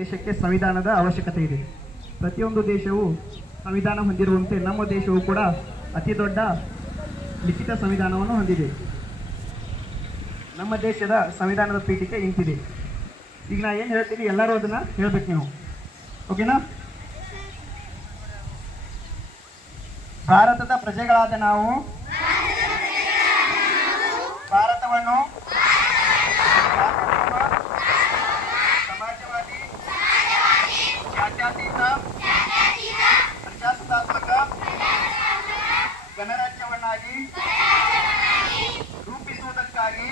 ದೇಶಕ್ಕೆ ಸಂವಿಧಾನದ ಅವಶ್ಯಕತೆ ಇದೆ. ಪ್ರತಿಯೊಂದು ದೇಶವು ಸಂವಿಧಾನ ಹೊಂದಿರುವಂತೆ ನಮ್ಮ ದೇಶವು ಕೂಡ ಅತಿ ದೊಡ್ಡ ಲಿಖಿತ ಸಂವಿಧಾನವನ್ನು ಹೊಂದಿದೆ. ನಮ್ಮ ದೇಶದ ಸಂವಿಧಾನದ ಪೀಠಿಕೆ ಇಂತಿದೆ. ಈಗ ನಾ ಏನು ಹೇಳ್ತೀನಿ ಎಲ್ಲರೂ ಅದನ್ನು ಹೇಳ್ಬೇಕು ನೀವು, ಓಕೆನಾ? ಭಾರತದ ಪ್ರಜೆಗಳಾದ ನಾವು ಭಾರತವನ್ನು ಸಮಾಜವಾದಿ, ಜಾತ್ಯತೀತ, ಪ್ರಜಾಸತ್ತಾತ್ಮಕ ಗಣರಾಜ್ಯವನ್ನಾಗಿ ರೂಪಿಸುವುದಕ್ಕಾಗಿ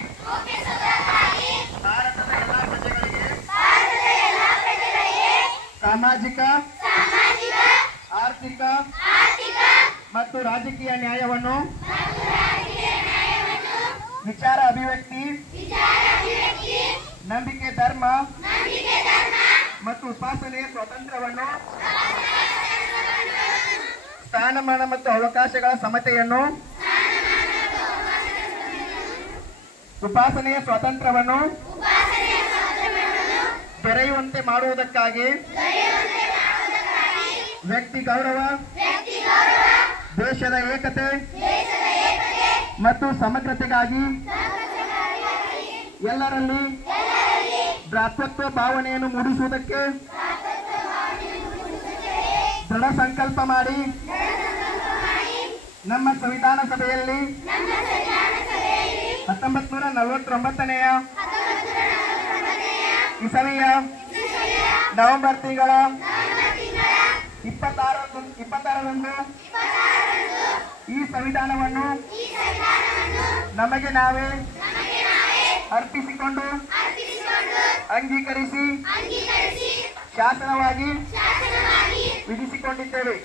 ಭಾರತದ ಎಲ್ಲ ಪ್ರಜೆಗಳಿಗೆ ಸಾಮಾಜಿಕ, ಆರ್ಥಿಕ ಮತ್ತು ರಾಜಕೀಯ ನ್ಯಾಯವನ್ನು, ವಿಚಾರ ಅಭಿವ್ಯಕ್ತಿ, ನಂಬಿಕೆ, ಧರ್ಮ ಮತ್ತು ಉಪಾಸನೆಯ ಸ್ವಾತಂತ್ರ್ಯವನ್ನು, ಸ್ಥಾನಮಾನ ಮತ್ತು ಅವಕಾಶಗಳ ಸಮತೆಯನ್ನು, ಉಪಾಸನೆಯ ಸ್ವಾತಂತ್ರ್ಯವನ್ನು ದೊರೆಯುವಂತೆ ಮಾಡುವುದಕ್ಕಾಗಿ ವ್ಯಕ್ತಿ ಗೌರವ, ದೇಶದ ಏಕತೆ ಮತ್ತು ಸಮಗ್ರತೆಗಾಗಿ ಎಲ್ಲರಲ್ಲಿ ಭ್ರಾತೃತ್ವ ಭಾವನೆಯನ್ನು ಮೂಡಿಸುವುದಕ್ಕೆ ದೃಢ ಸಂಕಲ್ಪ ಮಾಡಿ ನಮ್ಮ ಸಂವಿಧಾನ ಸಭೆಯಲ್ಲಿ 1949ನೇ ಇಸವಿಯ ನವೆಂಬರ್ ತಿಂಗಳ 26ರಂದು ಈ ಸಂವಿಧಾನವನ್ನು ನಮಗೆ ನಾವೇ ಅರ್ಪಿಸಿಕೊಂಡು ಅಂಗೀಕರಿಸಿ ಶಾಸನವಾಗಿ ವಿಧಿಸಿಕೊಂಡಿದ್ದೇವೆ.